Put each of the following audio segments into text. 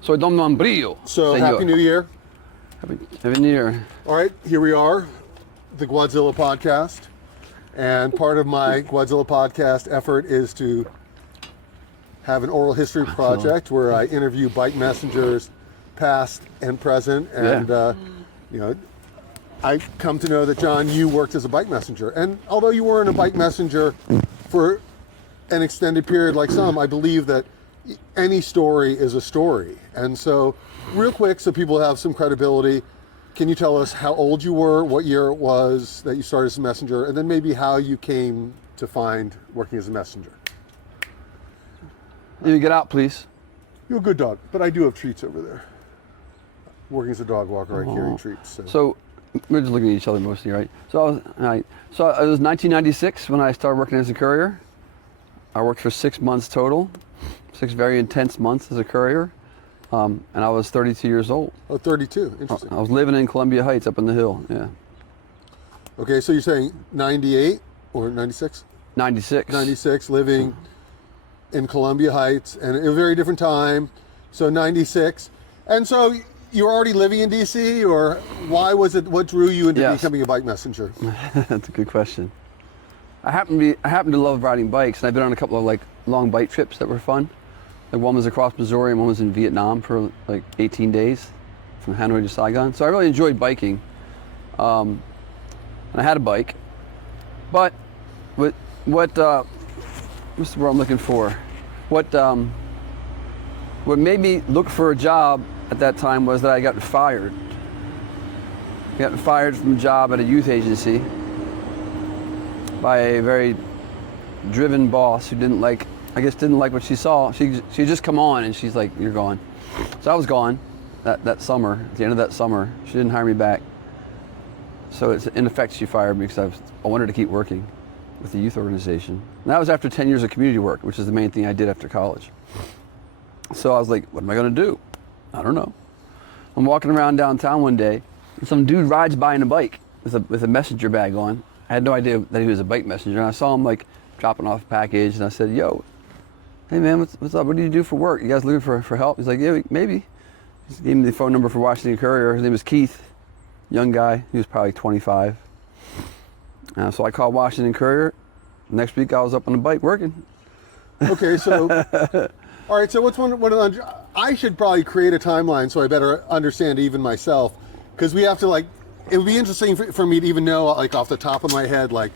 Soy John Brill. So, señor. Happy New Year. Happy New Year. All right, here we are, the Gwadzilla Podcast. And part of my Gwadzilla Podcast effort is to have an oral history project where I interview bike messengers, past and present. And, you know, I come to know that, John, you worked as a bike messenger. And although you weren't a bike messenger for an extended period like some, I believe that any story is a story. And so, real quick, so people have some credibility, can you tell us how old you were, what year it was that you started as a messenger, and then maybe how you came to find working as a messenger? You get out, please. You're a good dog, but I do have treats over there. Working as a dog walker, I carry treats. So we're just looking at each other mostly, right? So it was 1996 when I started working as a courier. I worked for 6 months total, 6 very intense months as a courier, and I was 32 years old. Oh, 32, interesting. I was living in Columbia Heights up on the hill, yeah. Okay, so you're saying 98 or 96? 96. 96, living in Columbia Heights, and a very different time, so 96. And so you were already living in DC, or why was it, what drew you into becoming a bike messenger? That's a good question. I happen to love riding bikes, and I've been on a couple of like long bike trips that were fun. Like one was across Missouri and one was in Vietnam for like 18 days from Hanoi to Saigon. So I really enjoyed biking. And I had a bike, but what's the word I'm looking for? What made me look for a job at that time was that I got fired. I got fired from a job at a youth agency by a very driven boss who didn't like what she saw. She just come on and she's like, you're gone. So I was gone that summer, at the end of that summer. She didn't hire me back. So in effect, she fired me because I wanted to keep working with the youth organization. And that was after 10 years of community work, which is the main thing I did after college. So I was like, what am I gonna do? I don't know. I'm walking around downtown one day, and some dude rides by in a bike with a messenger bag on. I had no idea that he was a bike messenger, and I saw him like dropping off a package, and I said, yo, hey man, what's up? What do you do for work? You guys looking for help? He's like, yeah, maybe. He gave me the phone number for Washington Courier. His name was Keith, young guy. He was probably 25. So I called Washington Courier. Next week I was up on the bike working. Okay, so, all right, so what's I should probably create a timeline so I better understand even myself, because we have to it would be interesting for me to even know, like off the top of my head, like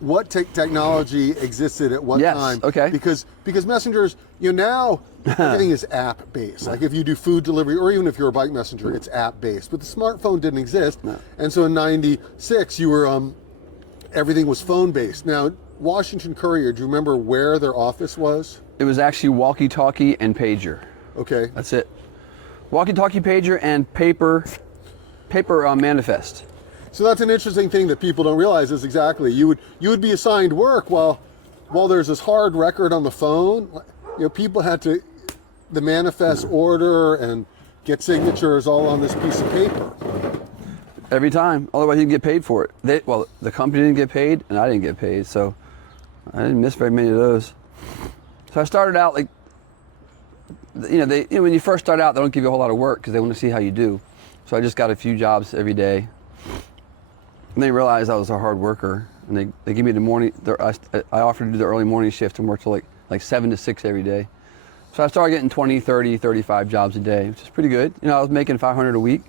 what technology existed at what time. Okay. Because messengers, now everything is app based. Like if you do food delivery, or even if you're a bike messenger, it's app based. But the smartphone didn't exist, and so in '96 you were everything was phone based. Now Washington Courier, do you remember where their office was? It was actually walkie-talkie and pager. Okay. That's it. Walkie-talkie, pager, and paper manifest. So that's an interesting thing that people don't realize is exactly you would be assigned work while there's this hard record on the phone. People had to the manifest order and get signatures all on this piece of paper. Every time, otherwise you didn't get paid for it. The company didn't get paid, and I didn't get paid, so I didn't miss very many of those. So I started out when you first start out, they don't give you a whole lot of work because they want to see how you do. So I just got a few jobs every day. And they realized I was a hard worker, and they give me the morning. I offered to do the early morning shift and work till like 7 to 6 every day. So I started getting 20, 30, 35 jobs a day, which is pretty good. I was making $500 a week,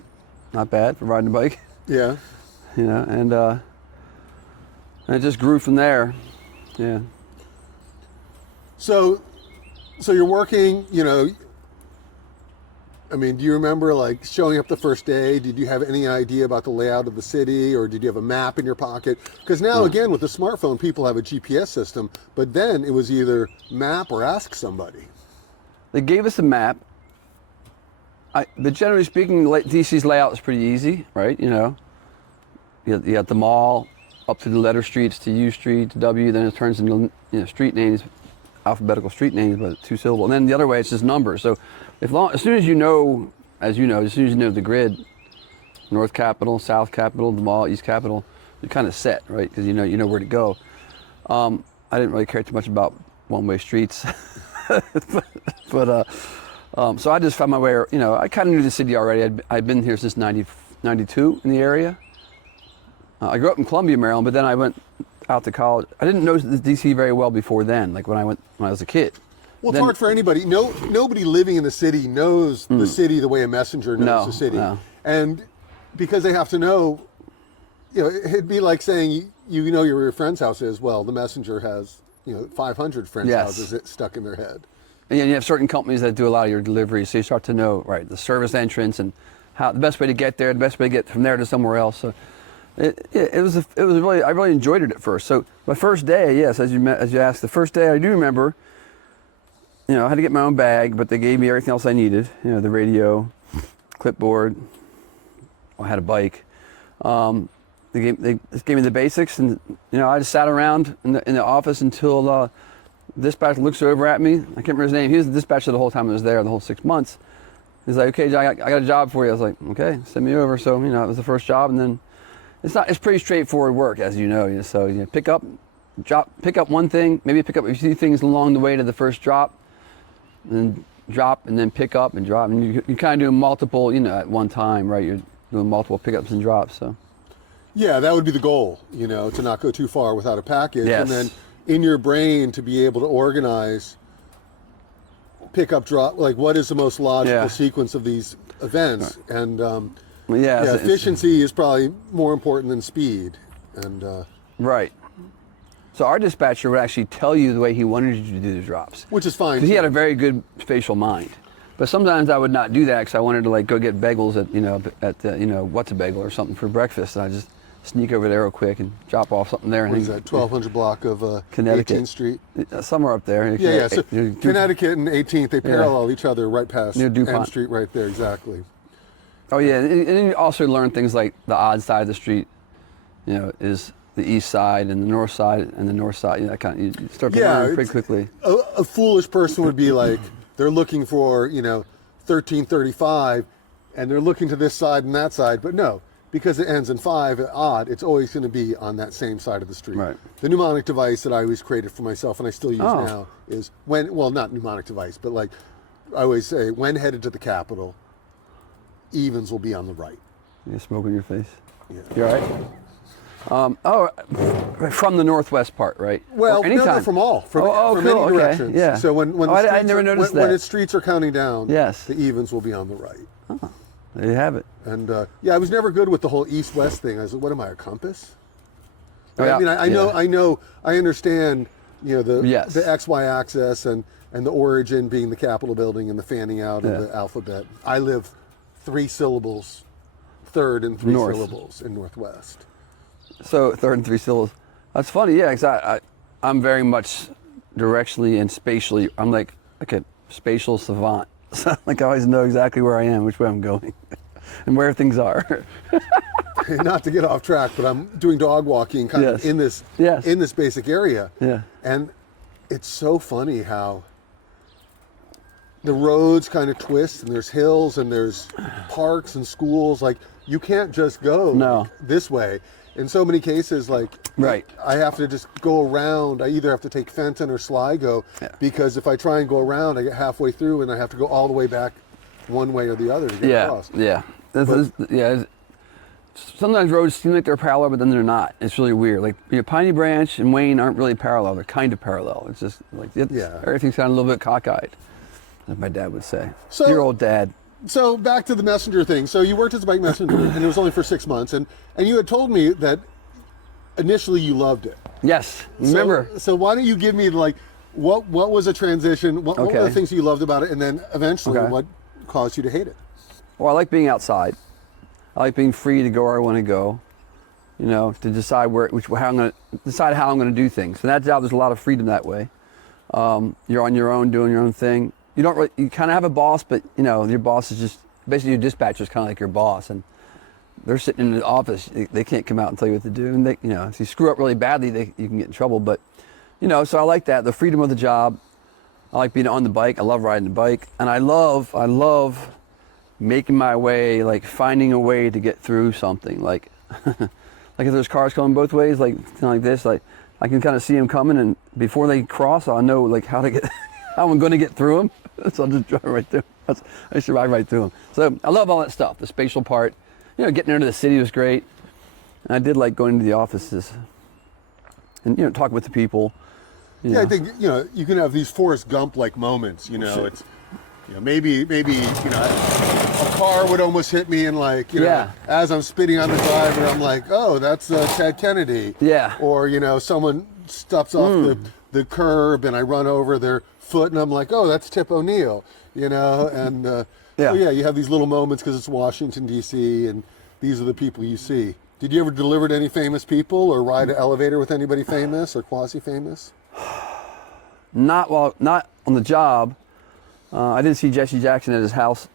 not bad for riding a bike. Yeah. And it just grew from there. Yeah. So you're working. Do you remember showing up the first day? Did you have any idea about the layout of the city, or did you have a map in your pocket? Because now, again, with the smartphone, people have a GPS system, but then it was either map or ask somebody. They gave us a map. But generally speaking, DC's layout is pretty easy, right? You got the mall, up to the letter streets, to U Street, to W, then it turns into street names, alphabetical street names, but 2 syllable. And then the other way, it's just numbers. So as soon as you know the grid, North Capitol, South Capitol, the mall, East Capitol, you're kind of set, right? Because you know where to go. I didn't really care too much about one-way streets, but So I just found my way, I kind of knew the city already. I'd been here since 92 in the area. I grew up in Columbia, Maryland, but then I went out to college. I didn't know the DC very well before then, like when I was a kid. Well, it's hard for anybody. Nobody living in the city knows the city the way a messenger knows the city. No. And because they have to know, it'd be like saying, you know where your friend's house is. Well, the messenger has, 500 friends' houses stuck in their head. And you have certain companies that do a lot of your deliveries, so you start to know, right, the service entrance and how the best way to get there, the best way to get from there to somewhere else. So it was really, I really enjoyed it at first. So my first day, yes, as you asked, the first day I do remember, I had to get my own bag, but they gave me everything else I needed. The radio, clipboard. I had a bike. They just gave me the basics, and I just sat around in the office until dispatcher looks over at me. I can't remember his name. He was the dispatcher the whole time I was there, the whole 6 months. He's like, "Okay, John, I got a job for you." I was like, "Okay, send me over." So it was the first job, and then it's pretty straightforward work, as you know. So pick up one thing, maybe pick up a few things along the way to the first drop, and then drop, and then pick up and drop, and you kind of do multiple, at one time, right? You're doing multiple pickups and drops. So yeah, that would be the goal, to not go too far without a package, yes. And then in your brain to be able to organize pick up drop, like what is the most logical sequence of these events, and efficiency is probably more important than speed, and right. So our dispatcher would actually tell you the way he wanted you to do the drops, which is fine. Because he had a very good spatial mind. But sometimes I would not do that because I wanted to go get bagels at What's a Bagel or something for breakfast, and I just sneak over there real quick and drop off something there. What is that, 1200 block of Connecticut 18th Street? Somewhere up there. Yeah. So Connecticut and 18th, they parallel each other right past M Street right there, exactly. Oh yeah, and you also learn things like the odd side of the street, is the east side and the north side and the north side. You start to learn pretty quickly. A foolish person would be like, they're looking for 1335, and they're looking to this side and that side, but no. Because it ends in 5, odd, it's always going to be on that same side of the street. Right. The mnemonic device that I always created for myself, and I still use now, is not mnemonic device, but I always say, when headed to the Capitol, evens will be on the right. You smoke in your face? Yeah. You all right? From the northwest part, right? Well, no, from any directions. Okay. Yeah. So when I never noticed that. When its streets are counting down, yes, the evens will be on the right. Oh. There you have it. And I was never good with the whole east-west thing. I was like, what am I, a compass? I mean, I understand, the XY axis and the origin being the Capitol building and the fanning out of the alphabet. I live 3 syllables, third and 3 syllables in Northwest. So third and 3 syllables. That's funny, yeah, because I'm very much directionally and spatially, I'm like a spatial savant. So I always know exactly where I am, which way I'm going, and where things are. Not to get off track, but I'm doing dog walking kind of in this basic area. Yeah. And it's so funny how the roads kind of twist, and there's hills and there's parks and schools. Like, you can't just go this way. In so many cases, I have to just go around. I either have to take Fenton or Sligo, because if I try and go around, I get halfway through and I have to go all the way back one way or the other to get across. Yeah. Sometimes roads seem like they're parallel, but then they're not. It's really weird. Piney Branch and Wayne aren't really parallel. They're kind of parallel. It's just everything's kind of a little bit cockeyed, as my dad would say. So, your old dad. So back to the messenger thing. So you worked as a bike messenger, and it was only for 6 months, and you had told me that initially you loved it. Yes, remember. So why don't you give me what was a transition? What were the things you loved about it, and then eventually what caused you to hate it? Well, I like being outside. I like being free to go where I want to go. To decide how I'm going to do things. And that job, there's a lot of freedom that way. You're on your own, doing your own thing. You kind of have a boss, but your boss is just basically your dispatcher is kind of like your boss, and they're sitting in the office. They can't come out and tell you what to do, and if you screw up really badly, you can get in trouble. But so I like that, the freedom of the job. I like being on the bike. I love riding the bike, and I love making my way, finding a way to get through something. Like if there's cars coming both ways, like this, I can kind of see them coming, and before they cross, I know how to get. How I'm going to get through them, so I'll just drive right through. I used to ride right through them. So I love all that stuff. The spatial part, getting into the city was great. And I did like going to the offices and talking with the people. I think you can have these Forrest Gump-like moments. Sure. It's maybe a car would almost hit me, and as I'm spitting on the driver, I'm like, oh, that's Ted Kennedy. Yeah. Or someone steps off the curb and I run over their foot, and I'm like, oh, that's Tip O'Neill. And you have these little moments because it's Washington D.C. and these are the people you see. Did you ever deliver to any famous people or ride an elevator with anybody famous or quasi-famous? Not on the job. I did see Jesse Jackson at his house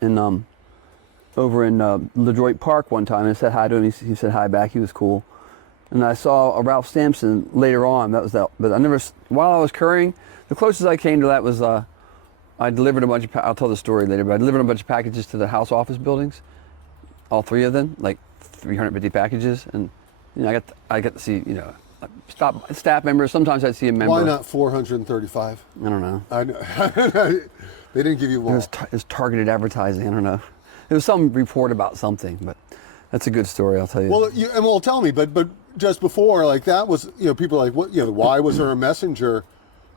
over in LeDroit Park one time, and I said hi to him. He said hi back. He was cool. And I saw a Ralph Sampson later on. But I never. While I was currying, the closest I came to that was I delivered a bunch of. I'll tell the story later. But I delivered a bunch of packages to the house office buildings, all three of them, like 350 packages, and I got to see staff members. Sometimes I'd see a member. Why not 435? I don't know. I know. They didn't give you more. It was targeted advertising. I don't know. It was some report about something, but that's a good story. I'll tell you. Well, tell me. But just before, that was people are like, what? Why was there a messenger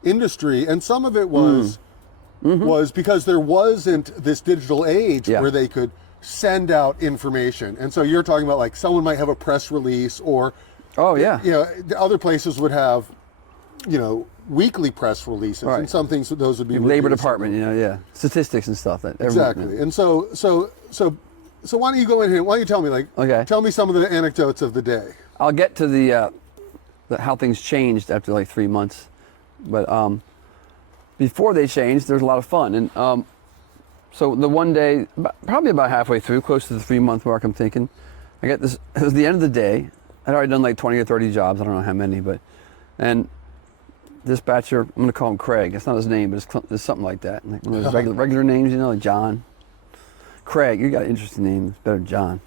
industry? And some of it was because there wasn't this digital age where they could send out information. And so you're talking about someone might have a press release or. Oh yeah. Other places would have, weekly press releases, right. And some things those would be Labor Department, statistics and stuff. Exactly. And so why don't you go in here? Why don't you tell me tell me some of the anecdotes of the day. I'll get to the how things changed after 3 months, but before they changed, there was a lot of fun. And so the one day, probably about halfway through, close to the 3 month mark, I'm thinking, I got this. It was the end of the day. I'd already done 20 or 30 jobs. I don't know how many, and dispatcher, I'm going to call him Craig. It's not his name, but it's something like that. One of those regular names, like John. Craig, you got an interesting name. It's better than John.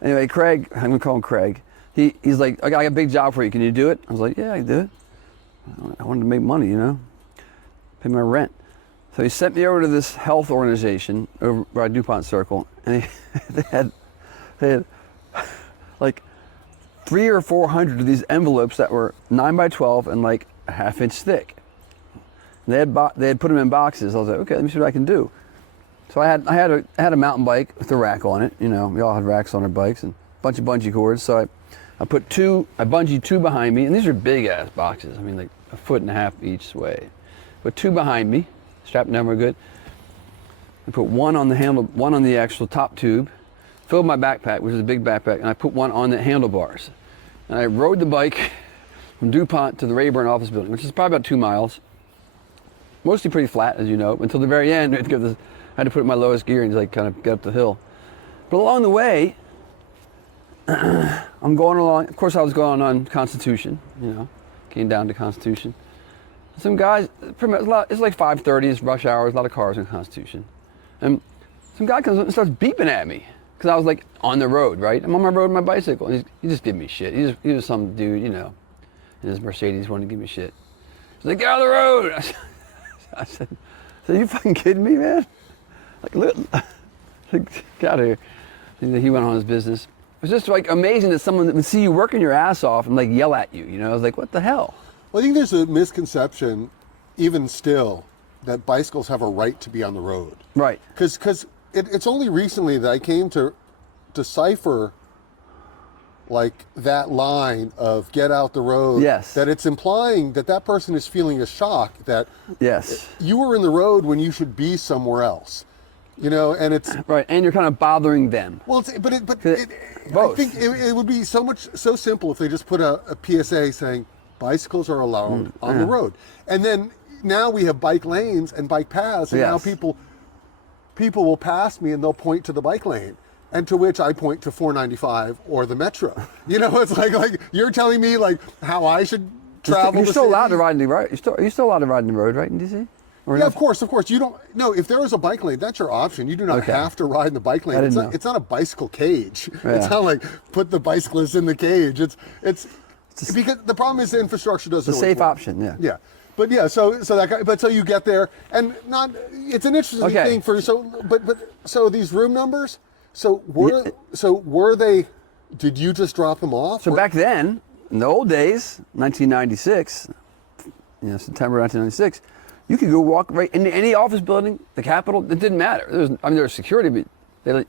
Anyway, Craig, I'm going to call him Craig. He's like, I got a big job for you. Can you do it? I was like, yeah, I can do it. I wanted to make money, pay my rent. So he sent me over to this health organization over by DuPont Circle, and they had 300 or 400 of these envelopes that were 9 by 12 and a half-inch thick. And they had put them in boxes. I was like, okay, let me see what I can do. So I had a mountain bike with a rack on it. We all had racks on our bikes and a bunch of bungee cords. So I bungeed two behind me, and these are big ass boxes. I mean, 1.5 feet each way. Put two behind me, strapped down real good. I put one on the handle, one on the actual top tube. Filled my backpack, which is a big backpack, and I put one on the handlebars. And I rode the bike from DuPont to the Rayburn office building, which is probably about 2 miles. Mostly pretty flat, as you know, until the very end. I had to put it in my lowest gear and kind of get up the hill. But along the way, I'm going along. Of course, I was going on Constitution, came down to Constitution. Some guys, it's 5:30, it's rush hour, there's a lot of cars in Constitution. And some guy comes up and starts beeping at me. Because I was on the road, right? I'm on my road with my bicycle. And he just gave me shit. He was some dude, in his Mercedes wanted to give me shit. He's like, get out of the road. I said, you fucking kidding me, man? Get out of here. And he went on his business. It was just amazing that someone that would see you working your ass off and yell at you. I was like, what the hell? Well, I think there's a misconception, even still, that bicycles have a right to be on the road. Right. Because it's only recently that I came to decipher that line of get out the road. Yes. That it's implying that person is feeling a shock that you were in the road when you should be somewhere else. And it's right, and you're kind of bothering them. Well, I think it would be so simple if they just put a PSA saying bicycles are allowed on the road, and then now we have bike lanes and bike paths, and now people will pass me and they'll point to the bike lane, and to which I point to 495 or the Metro. It's like you're telling me how I should travel. You're still allowed to ride in the road. Are you still allowed to ride in the road, right, in DC? Yeah, of course. You don't. No, if there is a bike lane, that's your option. You do not have to ride in the bike lane. It's not a bicycle cage. Yeah. It's not put the bicyclists in the cage. It's because the problem is the infrastructure doesn't. It's a safe option. Yeah. Yeah. But yeah, so that guy, but so you get there, and not. It's an interesting thing for so these room numbers. So were they? Did you just drop them off? So back then, in the old days, 1996, September 1996, you could go walk right into any office building, the Capitol. It didn't matter. There was security, but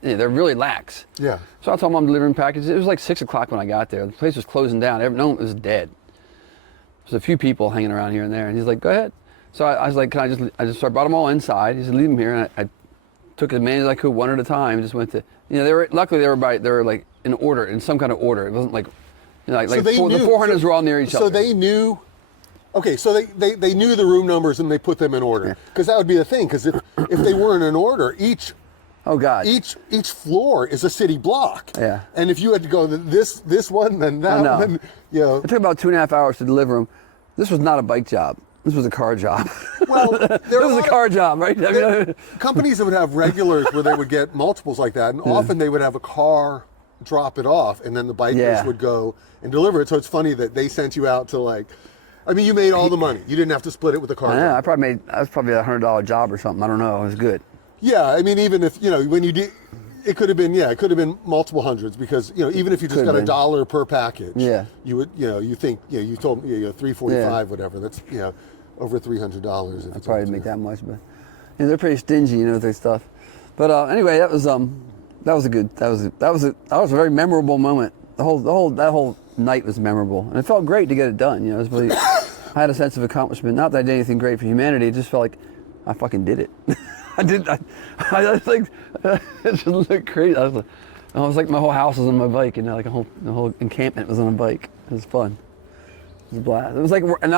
they're really lax. Yeah. So I told Mom delivering packages. It was like 6 o'clock when I got there. The place was closing down. No one was dead. There's a few people hanging around here and there, and he's like, "Go ahead." So I was like, "Can I just?" So I brought them all inside. He said, "Leave them here," and I took as many as I could, one at a time. Just went to, luckily they were like in order, in some kind of order. It wasn't like, the 400s were all near each other. So they knew. Okay, so they knew the room numbers and they put them in order, because that would be the thing. Because if they weren't in order, each floor is a city block. Yeah. And if you had to go this one, then that one, It took about 2.5 hours to deliver them. This was not a bike job. This was a car job. Well, this was a car job, right? Companies that would have regulars where they would get multiples like that, and often they would have a car drop it off, and then the bikers would go and deliver it. So it's funny that they sent you out to you made all the money. You didn't have to split it with the car. Yeah, that was probably a $100 job or something. I don't know. It was good. Yeah, I mean, even if when you did, it could have been multiple hundreds, because even if you just got $1 per package, you would you think you told me $3.45 whatever. That's over $300. I'd probably make that much, but they're pretty stingy, with their stuff. But anyway, that was a very memorable moment. That whole night was memorable, and it felt great to get it done. It was really, I had a sense of accomplishment. Not that I did anything great for humanity. It just felt like I fucking did it. I was like, it just looked crazy. I was like, my whole house was on my bike, like the whole encampment was on a bike. It was fun. It was a blast. It was like, and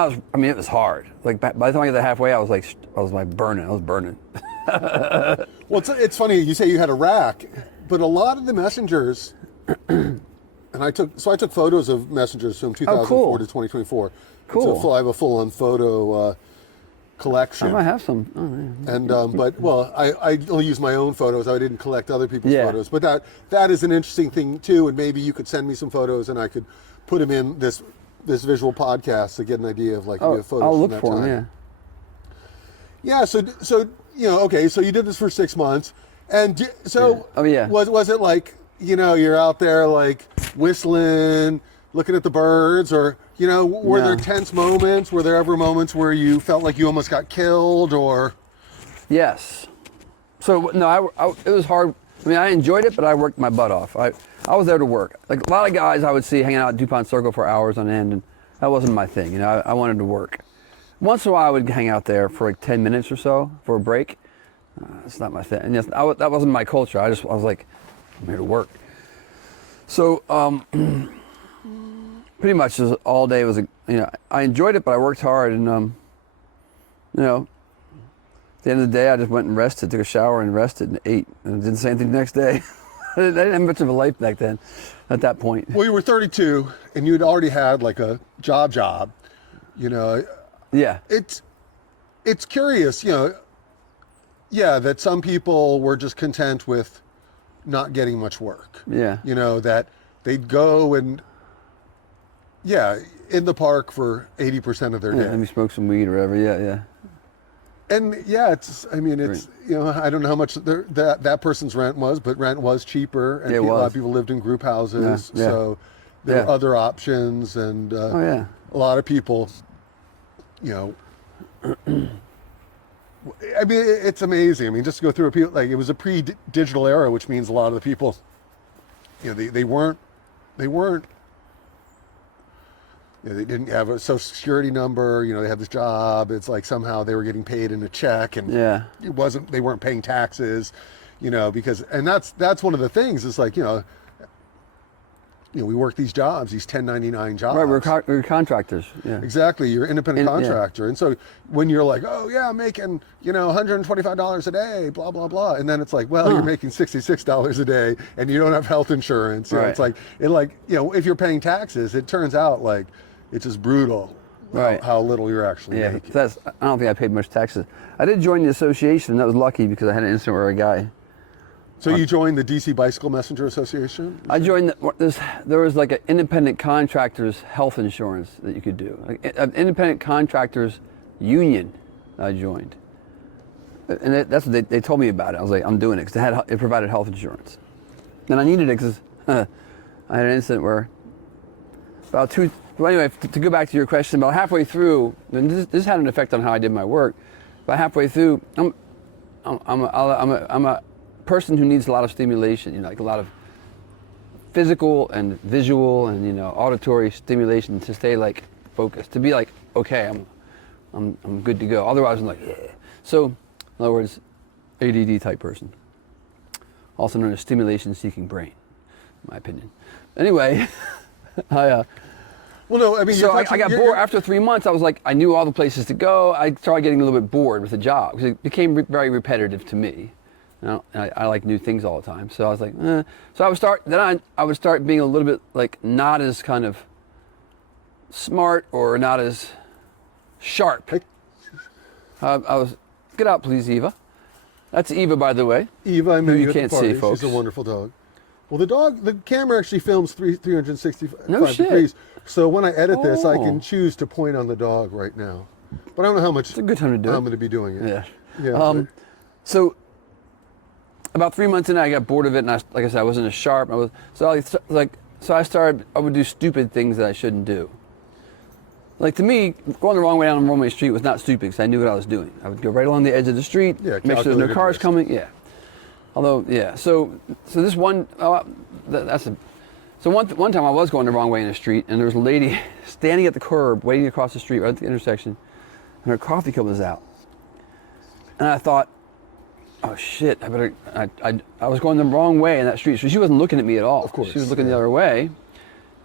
it was hard. Like by the time I got halfway, I was burning. I was burning. Well, it's funny you say you had a rack, but a lot of the messengers, and I took photos of messengers from 2004 to 2024. Cool. So I have a full-on photo collection. I might have some. Oh, man. And I only use my own photos. I didn't collect other people's photos. But that is an interesting thing too. And maybe you could send me some photos, and I could put them in this visual podcast to get an idea of photos. I'll look from that for time. them. Yeah. So okay. So you did this for 6 months, and was it like you're out there like whistling, looking at the birds, or were there tense moments? Were there ever moments where you felt like you almost got killed, or? Yes. So no, it was hard. I mean, I enjoyed it, but I worked my butt off. I was there to work. Like a lot of guys I would see hanging out at DuPont Circle for hours on end, and that wasn't my thing. I wanted to work. Once in a while, I would hang out there for like 10 minutes or so for a break. It's not my thing. And yes, that wasn't my culture. I was like, I'm here to work. So pretty much all day was I enjoyed it, but I worked hard, and at the end of the day, I just went and rested, took a shower and rested and ate, and didn't say anything the next day. I didn't have much of a life back then, at that point. Well, you were 32, and you'd already had like a job. Yeah. It's curious, that some people were just content with not getting much work. Yeah. That they'd go and in the park for 80% of their day. Let me smoke some weed or whatever. Yeah. And I don't know how much that person's rent was, but rent was cheaper, and a lot of people lived in group houses, so there were other options, and a lot of people, I mean, it's amazing. I mean, just to go through it was a pre-digital era, which means a lot of the people, they weren't. They didn't have a social security number. They had this job. It's like somehow they were getting paid in a check, and it wasn't. They weren't paying taxes, because that's one of the things. It's like we work these jobs, these 1099 jobs. Right, we're contractors. Yeah, exactly. You're an independent contractor, and so when you're like, oh yeah, I'm making $125 a day, blah blah blah, and then it's like, well, you're making $66 a day, and you don't have health insurance. It's like if you're paying taxes, it turns out like it's just brutal. Right. How little you're actually making. I don't think I paid much taxes. I did join the association, and that was lucky because I had an incident where a guy. So you joined the DC Bicycle Messenger Association? I joined, there was like an independent contractors health insurance that you could do. Like, independent contractors union I joined. And that's what they told me about it. I was like, I'm doing it because it provided health insurance. And I needed it because I had an incident where well, anyway, to go back to your question, about halfway through, and this had an effect on how I did my work. About halfway through, I'm a person who needs a lot of stimulation, like a lot of physical and visual and auditory stimulation to stay like focused, to be like, okay, I'm good to go. Otherwise, I'm like, ugh. So, in other words, ADD type person, also known as stimulation-seeking brain, in my opinion. Anyway, well, no, I mean, so I got bored after 3 months. I was like, I knew all the places to go. I started getting a little bit bored with the job because it became very repetitive to me. I like new things all the time. So I was like, So I would start being a little bit like not as kind of smart or not as sharp. I was, get out, please, Eva. That's Eva, by the way. Eva, I mean, you can't see, folks. She's a wonderful dog. Well, the camera actually films 365 Shit. degrees. So when I edit this, I can choose to point on the dog right now. But I don't know how much. It's a good time to do it. I'm going to be doing it. Yeah. So about 3 months in, I got bored of it, and like I said, I wasn't as sharp. I would do stupid things that I shouldn't do. Like, to me, going the wrong way down a one-way street was not stupid because I knew what I was doing. I would go right along the edge of the street, make sure there's no cars coming. Yeah. Although, yeah. So this one, so one time I was going the wrong way in the street, and there was a lady standing at the curb, waiting across the street, right at the intersection, and her coffee cup was out. And I thought, oh shit! I was going the wrong way in that street, so she wasn't looking at me at all. Of course, she was looking the other way.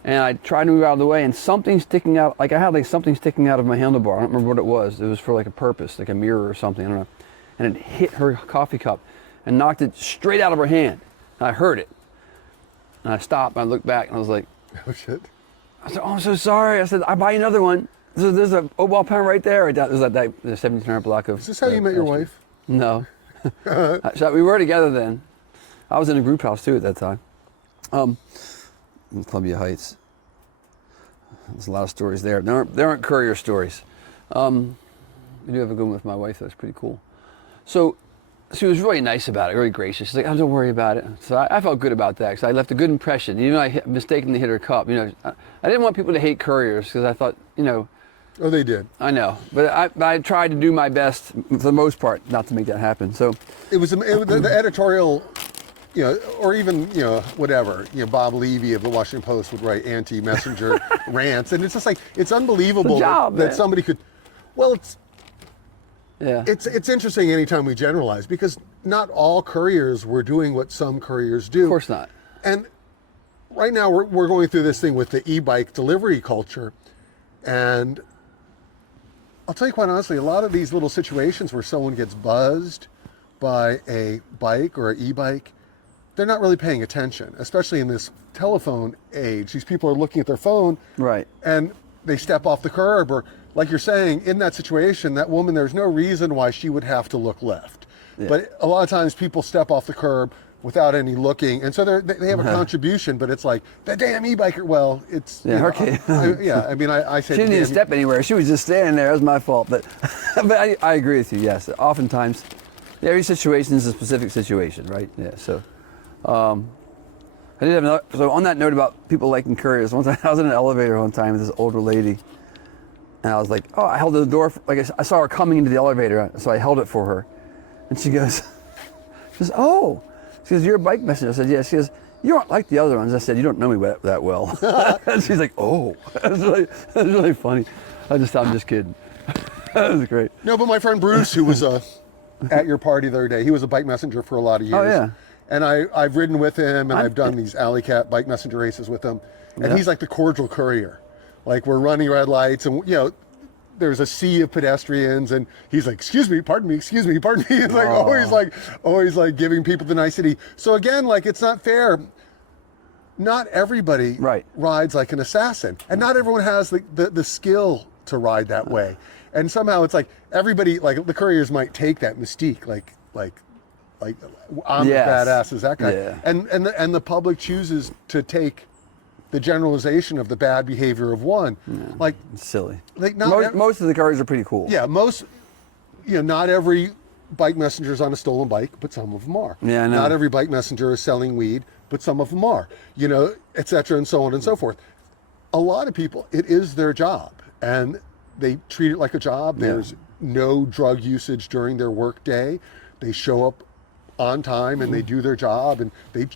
And I tried to move out of the way, and something sticking out, like I had like something sticking out of my handlebar. I don't remember what it was. It was for like a purpose, like a mirror or something, I don't know. And it hit her coffee cup and knocked it straight out of her hand. And I heard it. And I stopped, and I looked back, and I was like, oh shit. I said, oh, I'm so sorry. I said, I'll buy you another one. There's a ball pen right there. There's that 1700 block of. Is this how you met your wife? No. We were together then. I was in a group house too at that time. In Columbia Heights. There's a lot of stories there. There aren't courier stories. We do have a good one with my wife. That's pretty cool. So she was really nice about it, very gracious. She's like, oh, don't worry about it. So I felt good about that because I left a good impression. I mistakenly hit her cup. I didn't want people to hate couriers because I thought, Oh, they did. I know, but I tried to do my best for the most part not to make that happen. So it was the editorial, or even whatever. Bob Levy of the Washington Post would write anti-messenger rants, and it's just like it's unbelievable that somebody could. Well, it's interesting anytime we generalize because not all couriers were doing what some couriers do. Of course not. And right now we're going through this thing with the e-bike delivery culture, and I'll tell you quite honestly, a lot of these little situations where someone gets buzzed by a bike or an e-bike, they're not really paying attention, especially in this telephone age. These people are looking at their phone, right, and they step off the curb, or like you're saying, in that situation, that woman, there's no reason why she would have to look left. Yeah. But a lot of times people step off the curb without any looking, and so they have a contribution, but it's like, the damn e-biker, well, it's... Yeah, okay. I said... She didn't even step anywhere. She was just standing there. It was my fault. But I agree with you, yes. Oftentimes, every situation is a specific situation, right? Yeah, so... I did have another... So on that note about people liking couriers, one time I was in an elevator one time with this older lady, and I was like, I held the door, I saw her coming into the elevator, so I held it for her. And she goes, oh... She goes, you're a bike messenger. I said, yeah. She goes, you aren't like the other ones. I said, you don't know me that well. And she's like, oh. That's really funny. I'm just kidding. That was great. No, but my friend Bruce, who was at your party the other day, he was a bike messenger for a lot of years. Oh, yeah. And I've ridden with him, and I've done these alley cat bike messenger races with him. And he's like the cordial courier. Like, we're running red lights, and, there's a sea of pedestrians, and he's like, excuse me, pardon me. He's like always giving people the nicety. So again, like, it's not fair. Not everybody rides like an assassin, and not everyone has the skill to ride that way. And somehow it's like everybody, like the couriers might take that mystique, like I'm as badass as that guy. Yeah. And the public chooses to take the generalization of the bad behavior of one. Like, It's silly. like not Most of the cars are pretty cool. yeah, not every bike messenger is on a stolen bike, but some of them are. Yeah, I know. Not every bike messenger is selling weed, but some of them are. Et cetera, and so on and so forth. A lot of people, it is their job, and they treat it like a job. There's no drug usage during their work day. They show up on time and they do their job, and they,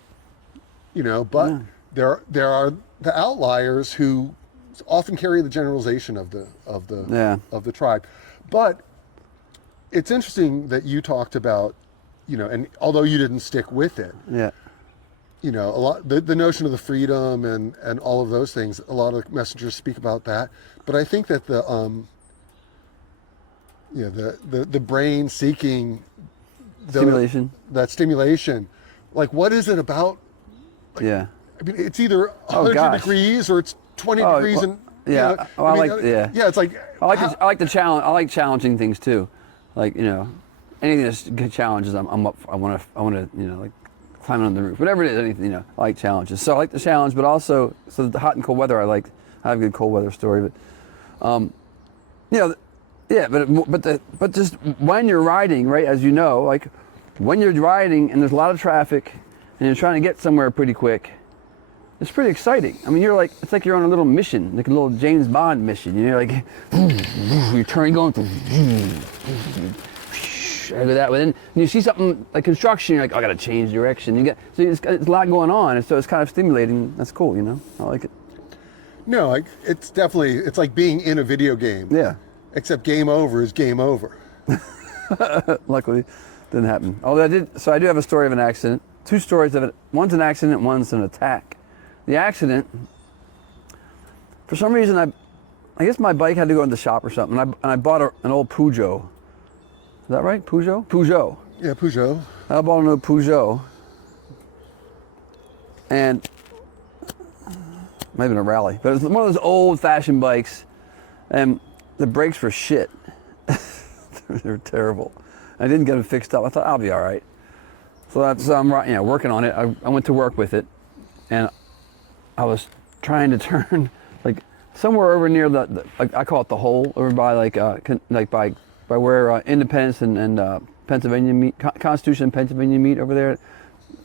but there are the outliers who often carry the generalization of the tribe. But it's interesting that you talked about, and although you didn't stick with it, a lot the notion of the freedom and all of those things. A lot of messengers speak about that, but I think that the brain seeking that stimulation, like what is it about? Like, I mean, it's either 100 degrees or it's 20 degrees, and it's like I like the challenge. I like challenging things too, like anything that's good challenges. I'm up. I want to like climbing on the roof, whatever it is. Anything, I like challenges. So I like the challenge, but also the hot and cold weather. I have a good cold weather story, but but just when you're riding, right? As you know, like when you're riding and there's a lot of traffic and you're trying to get somewhere pretty quick, it's pretty exciting. I mean, it's like you're on a little mission, like a little James Bond mission. You're like, you're going through. That, but then you see something like construction, you're like, I gotta change direction. It's a lot going on, and so it's kind of stimulating. That's cool, I like it. No, it's like being in a video game. Yeah. Except game over is game over. Luckily, didn't happen. Although I do have a story of an accident. Two stories of it. One's an accident, one's an attack. The accident, for some reason, I guess my bike had to go in the shop or something, and I bought an old Peugeot. Is that right? Peugeot. Yeah, Peugeot. I bought an old Peugeot, and maybe a rally, but it was one of those old-fashioned bikes, and the brakes were shit. They were terrible. I didn't get them fixed up. I thought I'll be all right. So I'm working on it. I went to work with it, and I was trying to turn like somewhere over near the I call it the hole, over by by where Independence and Pennsylvania meet, Constitution and Pennsylvania meet over there.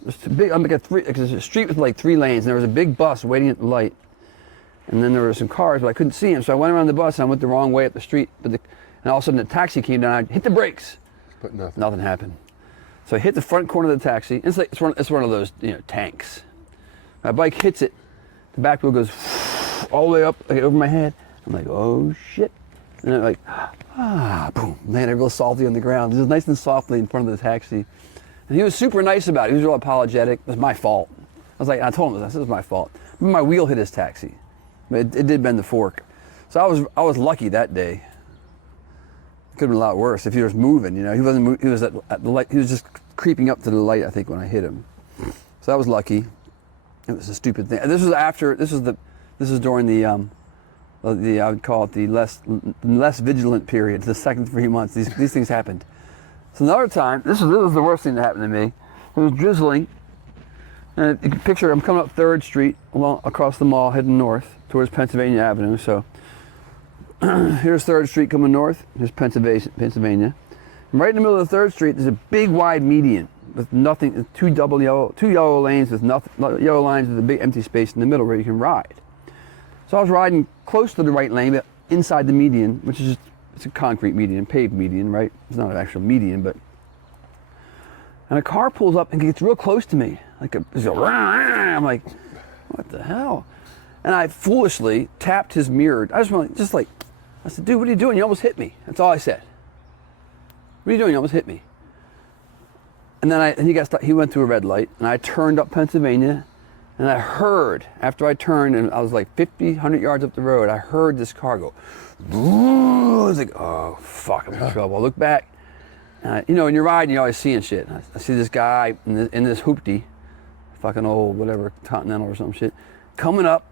It's big. I'm like a street with like 3 lanes, and there was a big bus waiting at the light. And then there were some cars, but I couldn't see them, so I went around the bus and I went the wrong way up the street. And all of a sudden, the taxi came down. I hit the brakes, but nothing happened. So I hit the front corner of the taxi. It's one of those tanks. My bike hits it. The back wheel goes all the way up, like over my head. I'm like, oh shit! And I'm like, boom! Landed real softly on the ground. It was nice and softly in front of the taxi. And he was super nice about it. He was real apologetic. It was my fault. I told him this was my fault. My wheel hit his taxi. But it did bend the fork. So I was lucky that day. It could have been a lot worse if he was moving, He wasn't moving. He was at the light. He was just creeping up to the light, I think, when I hit him. So I was lucky. It was a stupid thing. This was during the I would call it the less vigilant period, the second 3 months. These things happened. So another time, this was the worst thing that happened to me. It was drizzling. And you can picture I'm coming up 3rd Street across the mall heading north towards Pennsylvania Avenue. So here's 3rd Street coming north. Here's Pennsylvania. And right in the middle of the 3rd Street, there's a big wide median with nothing, two yellow lanes with nothing, yellow lines with a big empty space in the middle where you can ride. So I was riding close to the right lane, but inside the median, which is it's a concrete median, paved median, right? It's not an actual median, but. And a car pulls up and gets real close to me. I'm like, what the hell? And I foolishly tapped his mirror. I said, dude, what are you doing? You almost hit me. That's all I said. What are you doing? You almost hit me. And then he went through a red light, and I turned up Pennsylvania, and I heard, after I turned, and I was like 50, 100 yards up the road, I heard this car go, I was like, oh, fuck, I'm in trouble. I look back. When you're riding, you're always seeing shit. I see this guy in this hoopty, fucking old, whatever, Continental or some shit, coming up,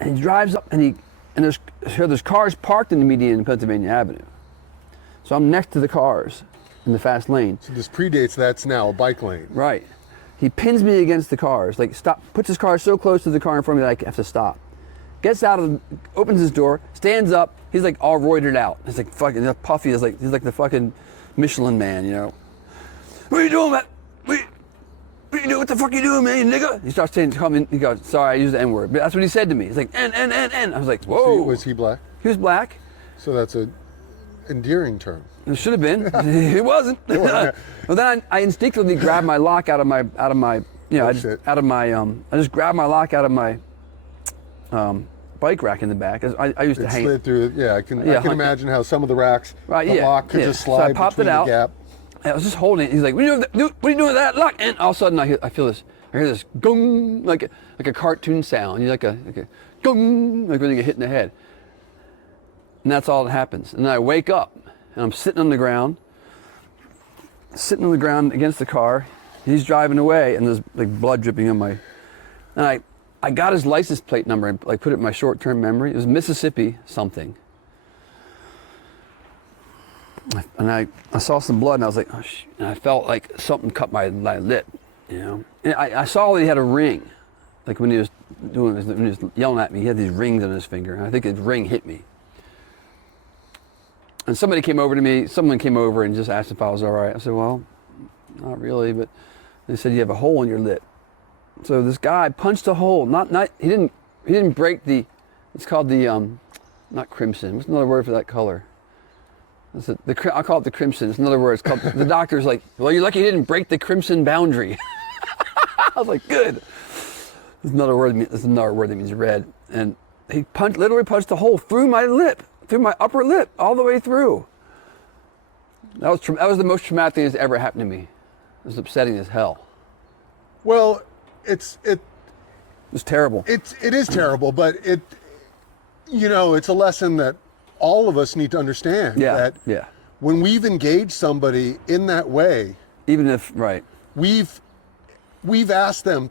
and he drives up, and there's cars parked in the median in Pennsylvania Avenue. So I'm next to the cars in the fast lane. So this predates that's now a bike lane. Right. He pins me against the cars, like puts his car so close to the car in front of me that I have to stop. Gets out opens his door, stands up. He's like all roided out. He's like fucking puffy. He's like the fucking Michelin man, you know. What are you doing, man? What you doing? What the fuck you doing, man, you nigga? He starts saying, he goes, sorry, I used the N-word. But that's what he said to me. He's like, N. I was like, whoa. Was he black? He was black. So that's a endearing term. It should have been. It wasn't. Well, then I instinctively grabbed my lock out of my, you know, I just grabbed my lock out of my bike rack in the back. I used to hang slid through. Yeah, I can imagine how some of the racks, the lock could just slide so I popped between it out. the gap. I was just holding it. He's like, what are you doing with that lock? And all of a sudden I hear this gong, like a cartoon sound. You're like a gong, like when you get hit in the head. And that's all that happens. And then I wake up and I'm sitting on the ground against the car. He's driving away and there's like blood dripping on my, and I got his license plate number and like put it in my short-term memory. It was Mississippi something. And I saw some blood and I was like, oh shit. And I felt like something cut my lip, you know. And I saw that he had a ring. Like when he was yelling at me, he had these rings on his finger. And I think his ring hit me. And someone came over and just asked if I was all right. I said, well, not really, but they said you have a hole in your lip. So this guy punched a hole. He didn't break it's called the not crimson. What's another word for that color? I'll call it the crimson. It's another word. It's called, the doctor's like, well, you're lucky you didn't break the crimson boundary. I was like, good. There's another word that means red. And he literally punched a hole through my lip, through my upper lip, all the way through. That was the most traumatic thing that's ever happened to me. It was upsetting as hell. Well, it was terrible. It is terrible, but it's a lesson that all of us need to understand. Yeah. That when we've engaged somebody in that way, even if we've asked them,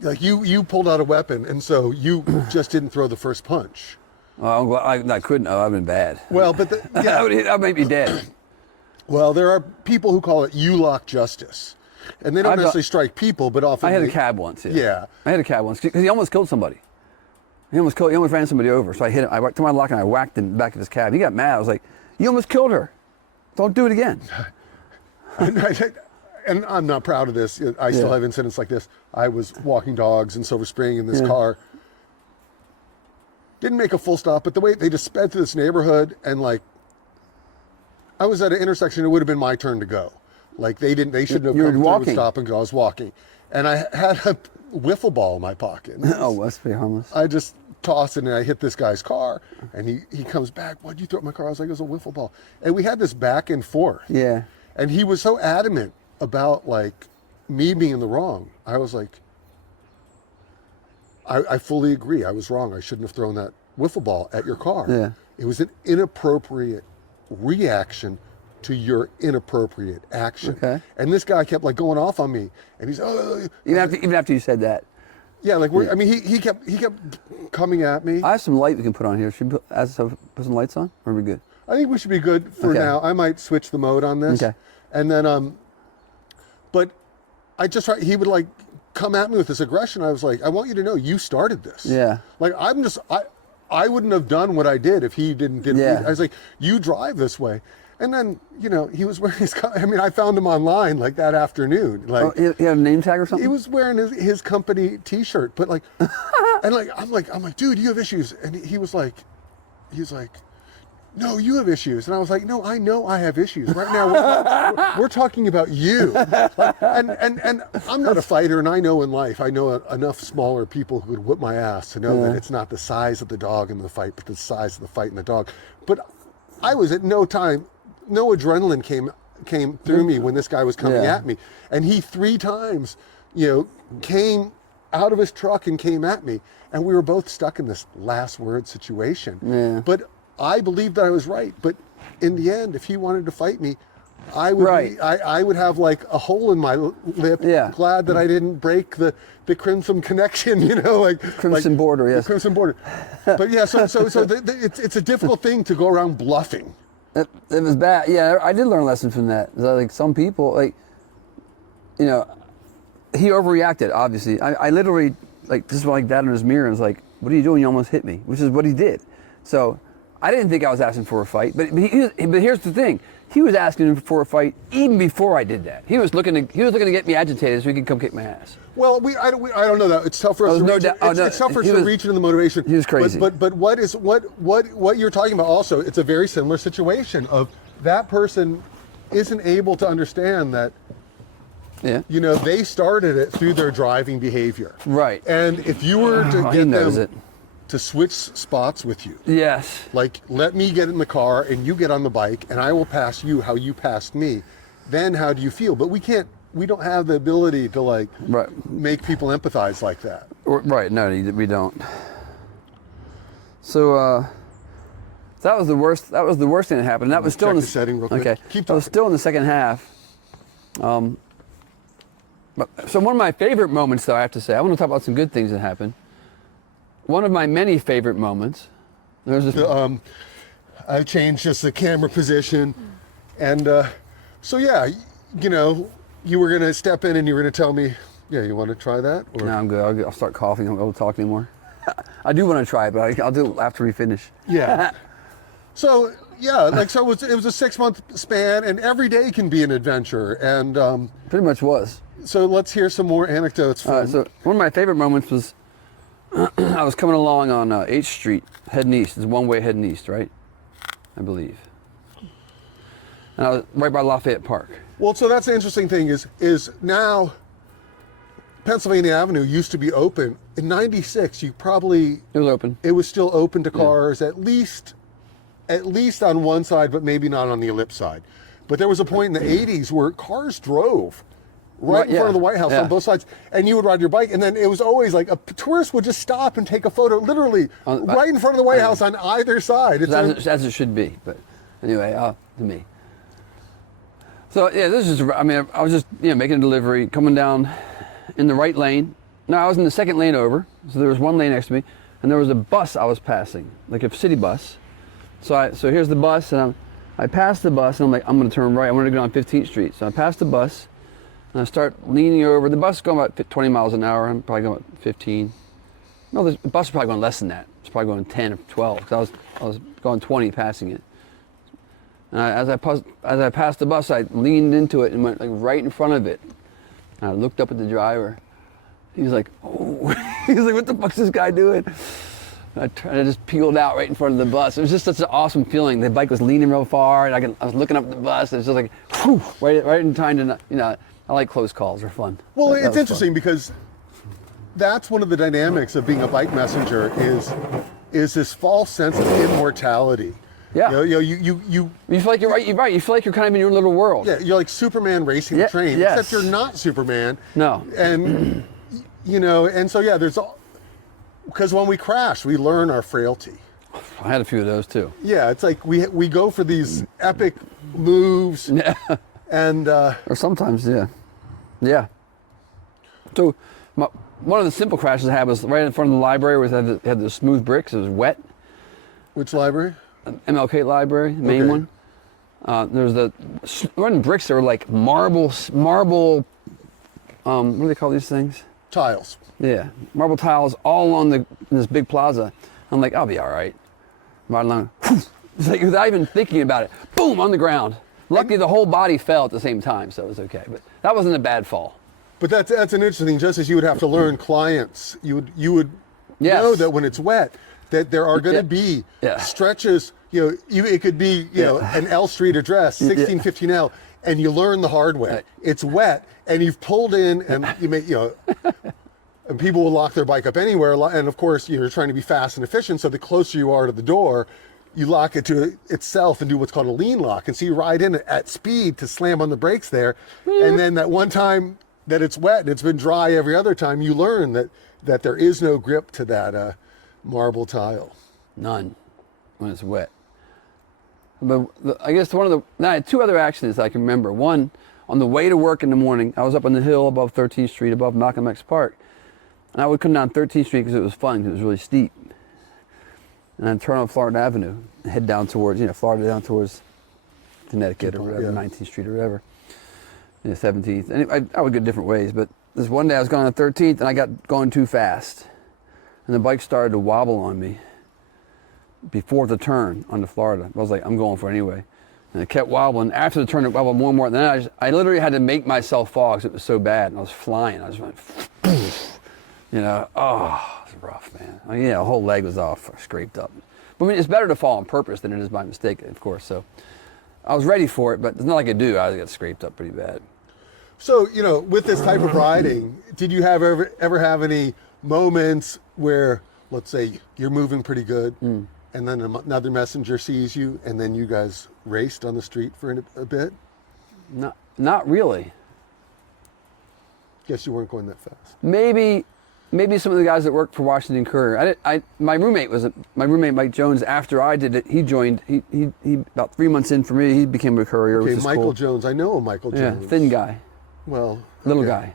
like you pulled out a weapon, and so you just didn't throw the first punch. I'm glad I couldn't. I've been bad. Well, but I might be dead. Well, there are people who call it U-lock justice, and they don't necessarily strike people, but often I had a cab once. Yeah. I had a cab once because he almost killed somebody. He almost ran somebody over. So I hit him. I went to my lock and I whacked him in the back of his cab. He got mad. I was like, "You almost killed her. Don't do it again." And I'm not proud of this. I still have incidents like this. I was walking dogs in Silver Spring in this car. Didn't make a full stop, but the way they just sped through this neighborhood, and like, I was at an intersection. It would have been my turn to go. Like they shouldn't have come through and stop and go. I was walking, and I had a wiffle ball in my pocket. Oh, that's pretty harmless. I just tossed it and I hit this guy's car, and he comes back. Why'd you throw at my car? I was like, it was a wiffle ball. And we had this back and forth. Yeah. And he was so adamant about like me being in the wrong. I was like, I fully agree. I was wrong. I shouldn't have thrown that wiffle ball at your car. Yeah. It was an inappropriate reaction to your inappropriate action. Okay. And this guy kept like going off on me, and he's even after you said that. Yeah, like I mean, he kept coming at me. I have some light we can put on here. Should we put some lights on, or are we good? I think we should be good for now. I might switch the mode on this. Okay. And then, but he would like come at me with this aggression. I was like, I want you to know you started this. Yeah. Like I wouldn't have done what I did if he didn't. I was like, you drive this way. And then, he was wearing I found him online like that afternoon. Like, he had a name tag or something? He was wearing his company T-shirt, but like, and like, I'm like, dude, you have issues. And he was like, no, you have issues. And I was like, no, I know I have issues. Right now, we're talking about you. Like, and I'm not a fighter, and I know in life, I know enough smaller people who would whip my ass to know that it's not the size of the dog in the fight, but the size of the fight in the dog. But I was at no adrenaline came through me when this guy was coming at me. And he 3 times, came out of his truck and came at me. And we were both stuck in this last word situation. Yeah. But I believed that I was right. But in the end, if he wanted to fight me, I would I would have like a hole in my lip. Yeah. Glad that I didn't break the crimson connection, Crimson border, yes. The crimson border. But yeah, so it's a difficult thing to go around bluffing. It was bad. Yeah, I did learn a lesson from that. Like some people, he overreacted, obviously. I literally, like, just went like that in his mirror and was like, what are you doing? You almost hit me, which is what he did. So I didn't think I was asking for a fight, but here's the thing. He was asking for a fight even before I did that. He was looking to get me agitated so he could come kick my ass. Well, I don't know that. It's tough for us to reach. It's tough for us to reach into the motivation. He was crazy. But what you're talking about also, it's a very similar situation of that person isn't able to understand that, they started it through their driving behavior. Right. And if you were to get them to switch spots with you. Yes. Like, let me get in the car and you get on the bike and I will pass you how you passed me. Then how do you feel? But we don't have the ability to make people empathize like that. Right, no, we don't. So that was the worst thing that happened. And that was still in the setting real quick. Okay. Keep talking. That was still in the second half. So one of my favorite moments, though, I have to say, I want to talk about some good things that happened. One of my many favorite moments. I changed just the camera position, and you were gonna step in and you were gonna tell me, you want to try that? Or? No, I'm good. I'll start coughing. I won't be able to talk anymore. I do want to try it, but I'll do it after we finish. Yeah. So it was a 6-month span, and every day can be an adventure, and pretty much was. So let's hear some more anecdotes. So one of my favorite moments was I was coming along on 8th Street, heading east. It's one way heading east, right? I believe. And I was right by Lafayette Park. Well, so that's the interesting thing is now Pennsylvania Avenue used to be open. In '96, it was open. It was still open to cars, at least on one side, but maybe not on the ellipse side. But there was a point in the '80s where cars drove right in front of the White House on both sides, and you would ride your bike, and then it was always like a tourist would just stop and take a photo, literally right in front of the White House on either side. It's as it should be. But anyway, to me. So this is. I mean, I was just making a delivery, coming down in the right lane. No, I was in the second lane over. So there was one lane next to me, and there was a bus I was passing, like a city bus. So here's the bus, and I passed the bus, and I'm like, I'm going to turn right. I want to go on 15th Street. So I passed the bus. And I start leaning over. The bus is going about 20 miles an hour. I'm probably going about 15. No, the bus is probably going less than that. It's probably going 10 or 12 because I was going 20 passing it. And as I passed the bus, I leaned into it and went like right in front of it. And I looked up at the driver. He was like, "Oh," he was like, "What the fuck's this guy doing?" And I just peeled out right in front of the bus. It was just such an awesome feeling. The bike was leaning real far, and I was looking up at the bus. And it was just like, whew, right in time to I like close calls. They're fun. Well, it's interesting because that's one of the dynamics of being a bike messenger is this false sense of immortality. Yeah. You feel like you're right. You're right. You feel like you're kind of in your little world. Yeah. You're like Superman racing the train, except you're not Superman. No. And there's because when we crash, we learn our frailty. I had a few of those too. Yeah. It's like we go for these epic moves. Yeah. And or sometimes, yeah. So one of the simple crashes I had was right in front of the library where it had the smooth bricks. It was wet. Which library? MLK library, the main one. There's the running bricks that were like marble. What do they call these things? Tiles. Yeah, marble tiles all along this big plaza. I'm like, I'll be all right. Right along. It's like without even thinking about it, boom, on the ground. Luckily, the whole body fell at the same time, so it was okay. But that wasn't a bad fall. But that's an interesting thing. Just as you would have to learn clients, you would know that when it's wet, that there are going to be stretches. It could be an L Street address, 1615L, and you learn the hard way. Right. It's wet, and you've pulled in, and you may and people will lock their bike up anywhere. And of course, you're trying to be fast and efficient. So the closer you are to the door, you lock it to itself and do what's called a lean lock. And so you ride in at speed to slam on the brakes there. And then that one time that it's wet and it's been dry every other time, you learn that there is no grip to that marble tile. None when it's wet. But I guess I had two other accidents I can remember. One, on the way to work in the morning, I was up on the hill above 13th Street, above Malcolm X Park. And I would come down 13th Street because it was fun, because it was really steep. And I'd turn on Florida Avenue, and head down towards, Florida down towards Connecticut or whatever, 19th Street or whatever, 17th. And I would go different ways, but this one day I was going on the 13th and I got going too fast. And the bike started to wobble on me before the turn onto Florida. I was like, I'm going for it anyway. And it kept wobbling. After the turn, it wobbled more and more. And then I literally had to make myself fall because it was so bad. And I was flying. I just went, you know, oh, it was rough, man. I mean, yeah, the whole leg was off, scraped up. But I mean, it's better to fall on purpose than it is by mistake, of course. So I was ready for it, but it's not like I do. I got scraped up pretty bad. So, you know, with this type of riding, did you ever have any moments where, let's say, you're moving pretty good, and then another messenger sees you, and then you guys raced on the street for a bit? Not really. Guess you weren't going that fast. Maybe some of the guys that worked for Washington Courier. My roommate Mike Jones. After I did it, he joined. He about 3 months in for me, he became a courier. Okay, which is Michael cool. Jones. I know a Michael Jones. Yeah, thin guy. Well, Little okay. guy.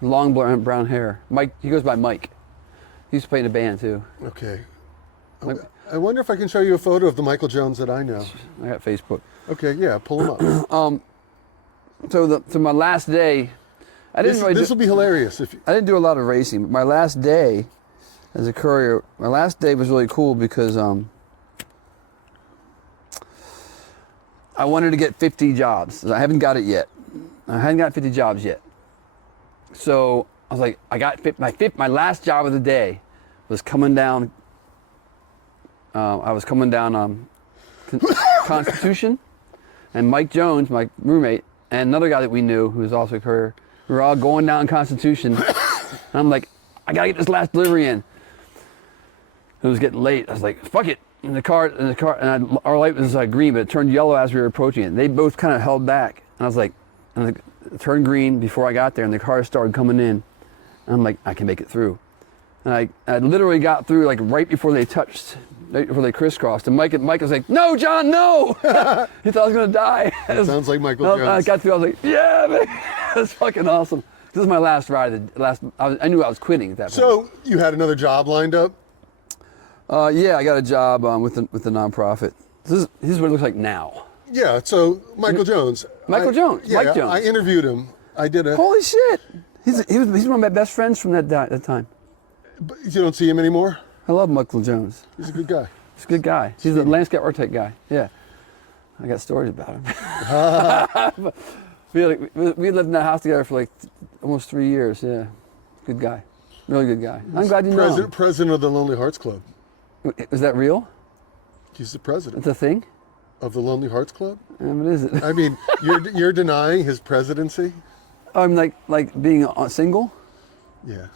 Long brown hair. Mike. He goes by Mike. He used to play in a band too. Okay. I wonder if I can show you a photo of the Michael Jones that I know. I got Facebook. Okay, yeah, pull him up. So my last day, This will be hilarious if you, I didn't do a lot of racing, but my last day as a courier, my last day was really cool because I wanted to get 50 jobs. I haven't got it yet. I hadn't got 50 jobs yet. So I was like, I got my last job of the day was coming down. I was coming down Constitution, and Mike Jones, my roommate, and another guy that we knew who was also a courier. We were all going down Constitution. And I'm like, I gotta get this last delivery in. It was getting late. I was like, fuck it. And our light was green, but it turned yellow as we were approaching it. They both kind of held back. And I was like, it turned green before I got there, and the car started coming in. And I'm like, I can make it through. And I literally got through like right before they touched, right before they crisscrossed. And Mike was like, no, John, no! He thought I was gonna die. sounds like Michael Jones. I got through, I was like, yeah, man. That's fucking awesome. This is my last ride. I knew I was quitting at that point. So you had another job lined up? Yeah, I got a job with the nonprofit. This is what it looks like now. Yeah, so Michael Jones. Mike Jones. I interviewed him. I did a... Holy shit! He's one of my best friends from that time. But you don't see him anymore? I love Michael Jones. He's a good guy. He's a good guy. He's a landscape architect guy. Yeah. I got stories about him. We lived in that house together for like almost 3 years. Yeah. Good guy. Really good guy. I'm glad you know him. President of the Lonely Hearts Club. Is that real? He's the president. It's a thing? Of the Lonely Hearts Club? What is it? I mean, you're denying his presidency? I'm like being single? Yeah.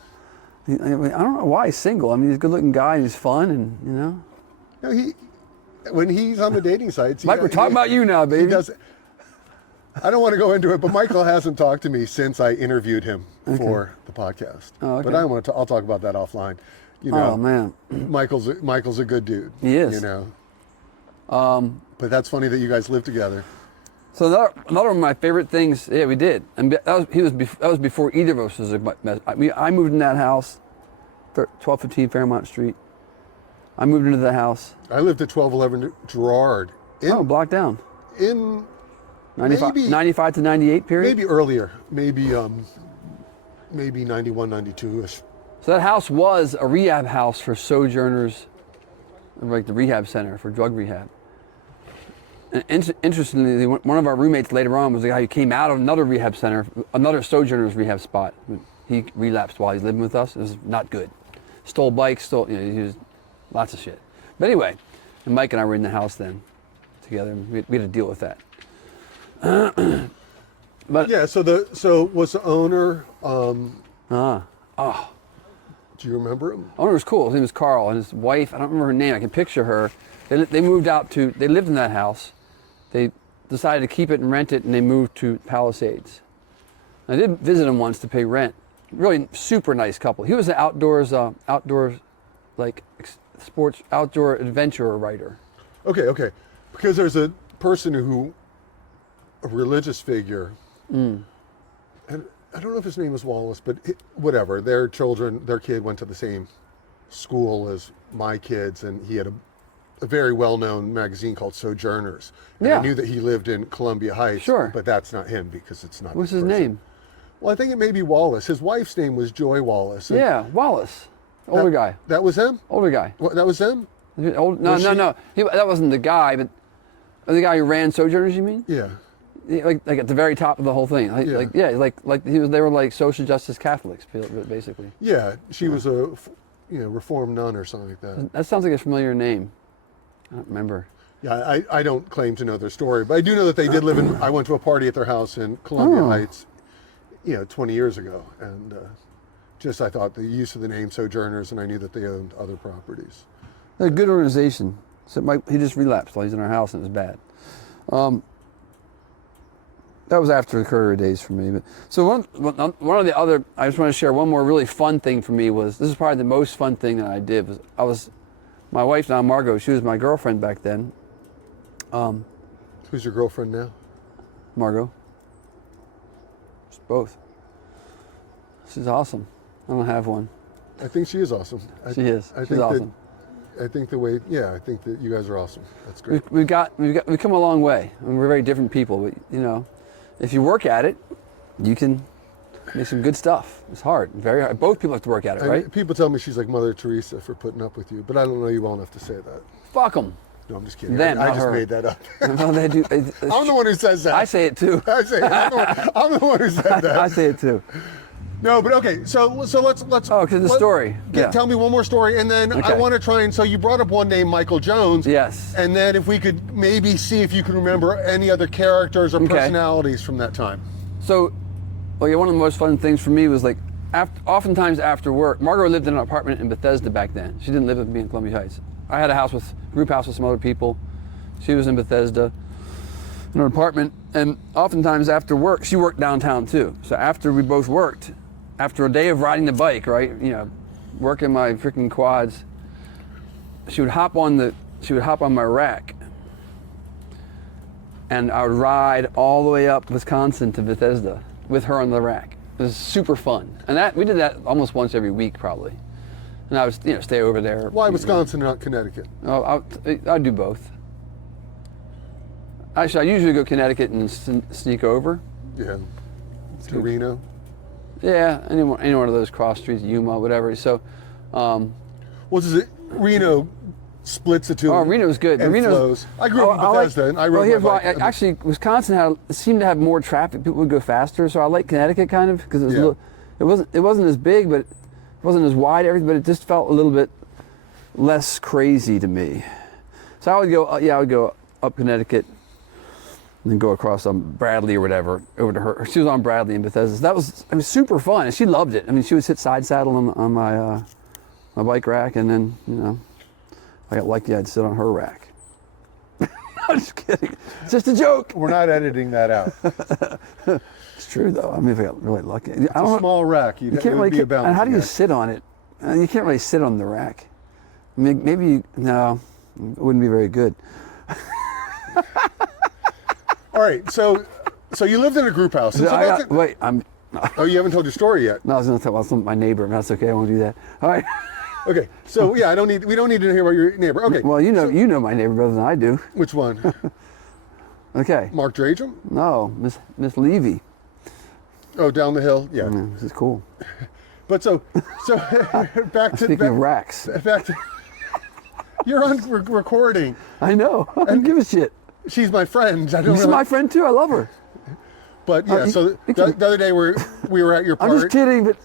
I mean, I don't know why he's single. I mean, he's a good-looking guy and he's fun, and you know. No, when he's on the dating sites. Mike, we're talking about you now, baby. I don't want to go into it, but Michael hasn't talked to me since I interviewed him for the podcast. Oh, okay. But I'll talk about that offline. You know, oh man, Michael's a good dude. He is. You know. But that's funny that you guys live together. So another one of my favorite things, yeah, we did, and that was before either of us was I moved in that house, 1215 Fairmont Street. I moved into the house. I lived at 1211 Gerard. Block down. In 95 to 98 period. Maybe earlier. Maybe 91, 92ish. So that house was a rehab house for sojourners, like the rehab center for drug rehab. And interestingly, one of our roommates later on was the guy who came out of another rehab center, another sojourners rehab spot. He relapsed while he's living with us. It was not good. Stole bikes, he was lots of shit. But anyway, and Mike and I were in the house then together. And we had to deal with that. But yeah, so was the owner? Do you remember him? Owner was cool. His name was Carl, and his wife, I don't remember her name. I can picture her. They moved out to. They lived in that house. They decided to keep it and rent it, and they moved to Palisades. I did visit him once to pay rent. Really super nice couple. He was an outdoor like sports outdoor adventurer writer. Okay. Because there's a person a religious figure, and I don't know if his name was Wallace, but whatever. Their kid went to the same school as my kids, and he had a very well-known magazine called Sojourners. And Yeah. I knew that he lived in Columbia Heights. Sure. But that's not him because it's not. What's his name? Well, I think it may be Wallace. His wife's name was Joy Wallace. Yeah, Wallace. Older guy. That was him? Older guy. That was him? No. That wasn't the guy, but the guy who ran Sojourners, you mean? Yeah. Like at the very top of the whole thing. They were like social justice Catholics, basically. Yeah, she was a Reformed nun or something like that. That sounds like a familiar name. I don't remember. Yeah, I don't claim to know their story, but I do know that they did live in. I went to a party at their house in Columbia Heights, 20 years ago, and I thought the use of the name Sojourners, and I knew that they owned other properties. They're a good organization. So he just relapsed while he's in our house, and it was bad. That was after the courier days for me. But so one of the other, I just want to share one more really fun thing for me was, this is probably the most fun thing that I did, my wife now, Margot, she was my girlfriend back then. Who's your girlfriend now? Margot. Just both. She's awesome. I don't have one. I think she is awesome. She's awesome. I think I think that you guys are awesome. That's great. We've come a long way. I mean, we're very different people, but if you work at it, you can make some good stuff. It's hard, very hard. Both people have to work at it, right? Mean, people tell me she's like Mother Teresa for putting up with you, but I don't know you well enough to say that. Fuck them. No, I'm just kidding. Them, I not just her. made that up. Well, they do. I'm the one who says that. I say it too. I'm the one who said that. I say it too. No, but okay. So let's. Oh, because the story. Tell me one more story, and then I want to try and. So you brought up one name, Michael Jones. Yes. And then if we could maybe see if you can remember any other characters or personalities from that time. So, one of the most fun things for me was like, oftentimes after work, Margot lived in an apartment in Bethesda back then. She didn't live with me in Columbia Heights. I had a group house with some other people. She was in Bethesda, in an apartment, and oftentimes after work, she worked downtown too. So after we both worked, after a day of riding the bike, right, working my freaking quads, she would hop on my rack, and I would ride all the way up Wisconsin to Bethesda with her on the rack. It was super fun, and we did that almost once every week probably. And I would stay over there. Why Wisconsin, not Connecticut? Oh, I'd do both. Actually, I usually go Connecticut and sneak over. Yeah. To Reno. Yeah, any one of those cross streets, Yuma, whatever. So, Reno splits the two. Oh, Reno's good. And flows. I grew up in Bethesda, and I rode my bike. Actually, Wisconsin seemed to have more traffic. People would go faster, so I like Connecticut kind of because it wasn't as big, but it wasn't as wide. Everything, but it just felt a little bit less crazy to me. So I would go up Connecticut. And then go across Bradley or whatever over to her. She was on Bradley in Bethesda. It was super fun, and she loved it. I mean, she would sit side saddle on my my bike rack, and then if I got lucky, I'd sit on her rack. I'm just kidding. It's just a joke. We're not editing that out. It's true though. I mean, if I got really lucky, it's a small rack. You can't really. And how do you sit on it? You can't really sit on the rack. I mean, maybe no, it wouldn't be very good. All right, so you lived in a group house. Wait, Oh, you haven't told your story yet. No, I was going to tell about my neighbor. That's okay. I won't do that. All right. Okay, so we don't need to hear about your neighbor. Okay. Well, you know my neighbor better than I do. Which one? Okay. Mark Dragem? No, Miss Levy. Oh, down the hill. Yeah. This is cool. But so back to speaking of racks. Back to you're on recording. I know. I don't give a shit. She's my friend. She's my friend too. I love her. But yeah, so the other day we were at your party. I'm just kidding, but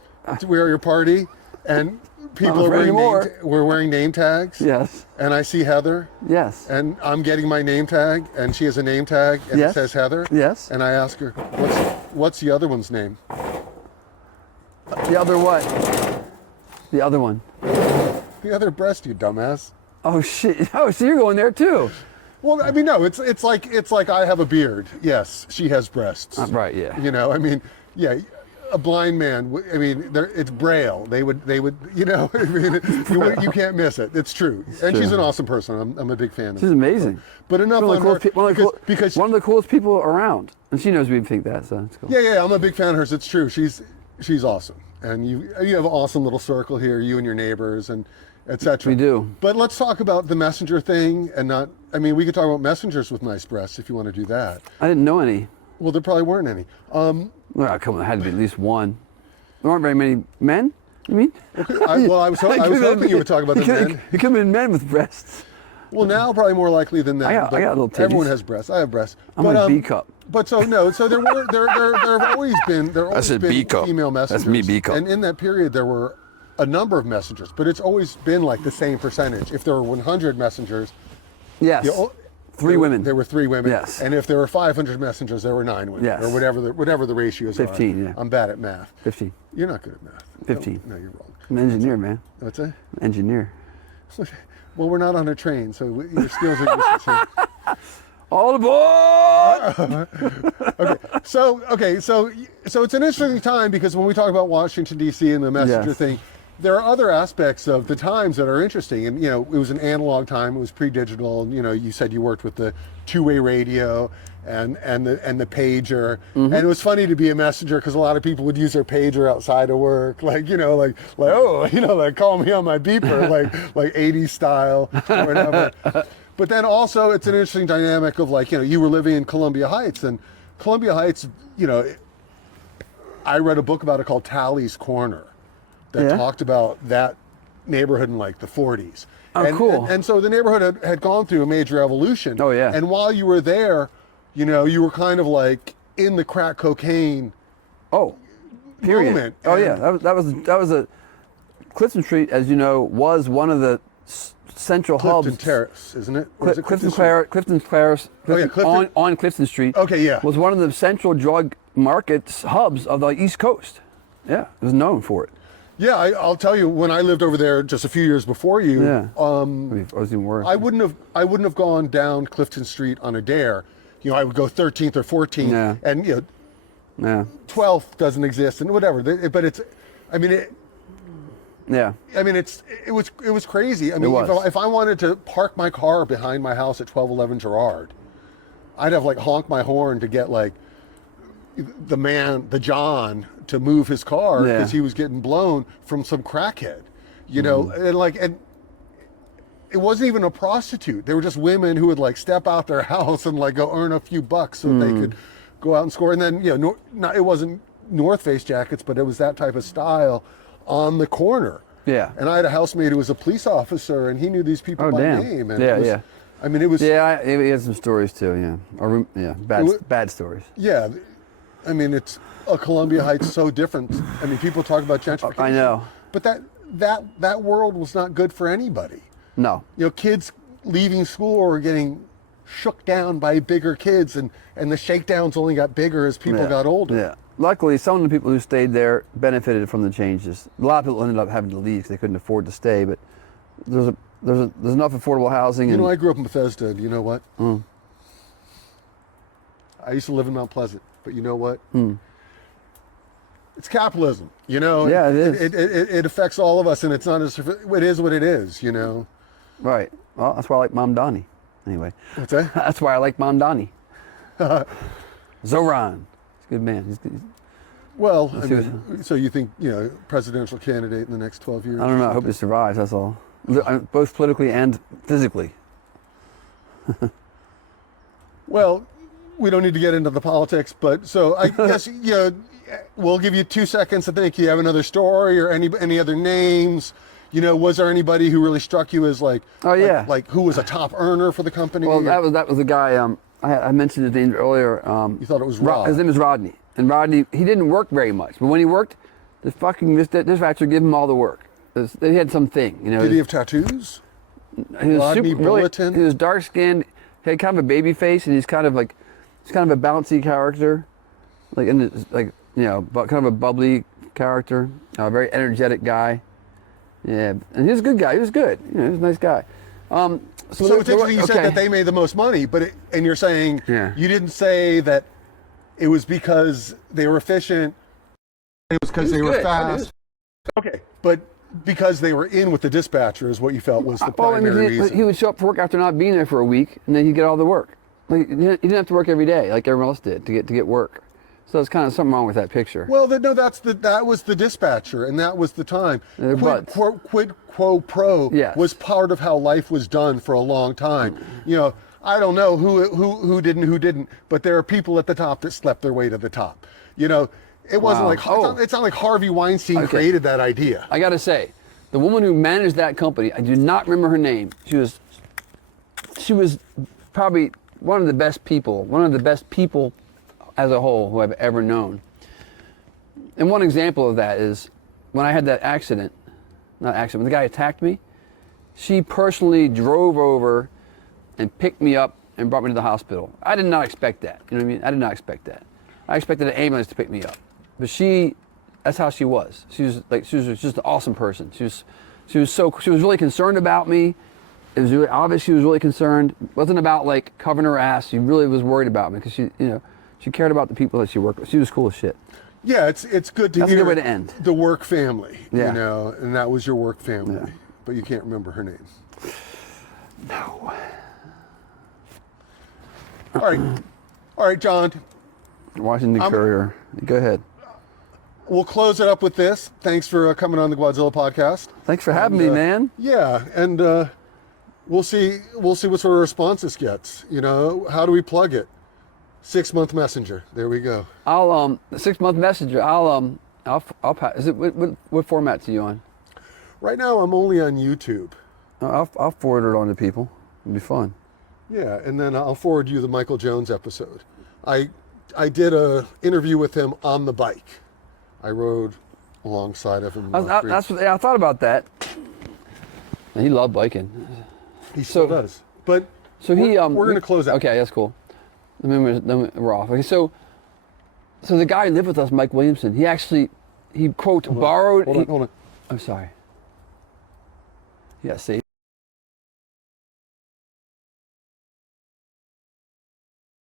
we were at your party, and people were wearing name tags. Yes. And I see Heather. Yes. And I'm getting my name tag, and she has a name tag, and it says Heather. Yes. And I ask her, what's the other one's name? The other what? The other one. The other breast, you dumbass. Oh shit! Oh, so you're going there too? Well, I mean, no, it's like I have a beard. Yes, she has breasts. Right. Yeah. I mean, yeah, a blind man. I mean, it's Braille. They would. I mean, you can't miss it. It's true. And she's an awesome person. I'm a big fan of her. She's amazing. But enough on her. Because one of the coolest people around, and she knows we think that, so it's cool. Yeah. I'm a big fan of hers. It's true. She's awesome, and you have an awesome little circle here. You and your neighbors and etc. We do. But let's talk about the messenger thing, and not. I mean, we could talk about messengers with nice breasts if you want to do that. I didn't know any. Well, there probably weren't any. Well, come on, there had to be at least one. There aren't very many men, you mean? I was hoping you would talk about the men. You come in men with breasts. Well, now probably more likely than that. I got little titties. Everyone has breasts. I have breasts. I'm a B cup. But so there have always been B cup. female messengers. That's me, B cup. And in that period, there were a number of messengers, but it's always been like the same percentage. If there were 100 messengers, yes, three women. There were 3 women. Yes. And if there were 500 messengers, there were 9 women. Yes. Or whatever the ratios 15, are. yeah. I'm bad at math. 15. You're not good at math. 15. No, you're wrong. I'm an engineer, man. What's that? Engineer. Well, we're not on a train, so your skills are useless. All aboard! So it's an interesting time because when we talk about Washington D.C. and the messenger Yes. thing, there are other aspects of the times that are interesting. And it was an analog time; it was pre-digital. And you said you worked with the two-way radio and the pager, and it was funny to be a messenger because a lot of people would use their pager outside of work, like call me on my beeper, like 80s style or whatever. But then also it's an interesting dynamic of you were living in Columbia Heights, and Columbia Heights, I read a book about it called Tally's Corner that talked about that neighborhood in like the 40s. Oh, cool. And so the neighborhood had gone through a major evolution. Oh, yeah. And while you were there, you were kind of like in the crack cocaine period. moment. Oh, yeah. That was a Clifton Street, as you know, was one of the central Clifton hubs. Terrace, isn't it? Or is it Clifton Street? Terrace. Clifton- on Clifton Street. Okay, yeah. Was one of the central drug markets hubs of the East Coast. Yeah, it was known for it. Yeah, I'll tell you, when I lived over there just a few years before you, Yeah. I was even worse. I wouldn't have gone down Clifton Street on a dare. I would go 13th or 14th, Yeah. and Yeah. 12th doesn't exist, and whatever. But it's, I mean, Yeah. it was crazy. I mean, was. if I wanted to park my car behind my house at 1211 Girard, I'd have honk my horn to get the John to move his car because he was getting blown from some crackhead, and it wasn't even a prostitute. They were just women who would step out their house and go earn a few bucks so they could go out and score. And then it wasn't North Face jackets, but it was that type of style on the corner. Yeah. And I had a housemate who was a police officer, and he knew these people by name. And it was, I mean, it was. Yeah, he had some stories too. Yeah, bad stories. Yeah, I mean, it's Columbia Heights so different. I mean, people talk about gentrification. I know. But that world was not good for anybody. No. Kids leaving school or getting shook down by bigger kids, and the shakedowns only got bigger as people got older. Yeah. Luckily, some of the people who stayed there benefited from the changes. A lot of people ended up having to leave because they couldn't afford to stay, but there's enough affordable housing. I grew up in Bethesda, and you know what? I used to live in Mount Pleasant, but you know what? It's capitalism, Yeah, it is. It affects all of us, and it's not it is what it is, Right. Well, that's why I like Mom Donnie. Anyway. What's that? That's why I like Mom Donnie. Zoran. He's a good man. He's Well, so you think, presidential candidate in the next 12 years? I don't know. I hope he survives. That's all. Both politically and physically. Well, we don't need to get into the politics, but so I guess we'll give you 2 seconds to think. You have another story or any other names? Was there anybody who really struck you as like who was a top earner for the company? Well, that was the guy. I mentioned his name earlier. You thought it was Rod? His name is Rodney. And Rodney, he didn't work very much, but when he worked, the fucking dispatcher gave him all the work. They had something, Did he have tattoos? He was Rodney Bulletin? He was dark skinned. He had kind of a baby face, and he's kind of a bouncy character, but kind of a bubbly character, a very energetic guy. Yeah, and he was a good guy. He was good. He was a nice guy. So it's interesting you said that they made the most money, and you're saying you didn't say that it was because they were efficient. It was because they were fast. Okay, but because they were in with the dispatcher is what you felt was the primary reason. He would show up for work after not being there for a week, and then he'd get all the work. He didn't have to work every day like everyone else did to get work. So there's kind of something wrong with that picture. Well, that was the dispatcher, and that was the time. Quid quo pro was part of how life was done for a long time. I don't know who didn't, but there are people at the top that slept their way to the top. You know, it wasn't Wow. it's not like Harvey Weinstein created that idea. I got to say, the woman who managed that company, I do not remember her name. She was probably one of the best people as a whole who I've ever known. And one example of that is when I had that when the guy attacked me, she personally drove over and picked me up and brought me to the hospital. I did not expect that. You know what I mean? I did not expect that. I expected an ambulance to pick me up. But that's how she was. She was just an awesome person. She was really concerned about me. It was really obvious she was really concerned. It wasn't about like covering her ass. She really was worried about me because she cared about the people that she worked with. She was cool as shit. Yeah, it's good to That's hear a good way to end. the work family, Yeah. you know, and that was your work family, Yeah. but you can't remember her name. No. All right, John, Washington Courier. Go ahead. we'll close it up with this. Thanks for coming on the Gwadzilla Podcast. Thanks for having me, man. Yeah, and we'll see what sort of response this gets. You know, how do we plug it? 6-month messenger. There we go. I'll 6-month messenger. I'll is it what format are you on? Right now, I'm only on YouTube. I'll forward it on to people. It'll be fun. Yeah, and then I'll forward you the Michael Jones episode. I did a interview with him on the bike. I rode alongside of him. I thought about that. And he loved biking. He still does. But So we're going to close out. Okay, that's cool. Then we're off. Okay, so the guy who lived with us, Mike Williamson, he quote borrowed. Hold on. I'm sorry. Yeah, see.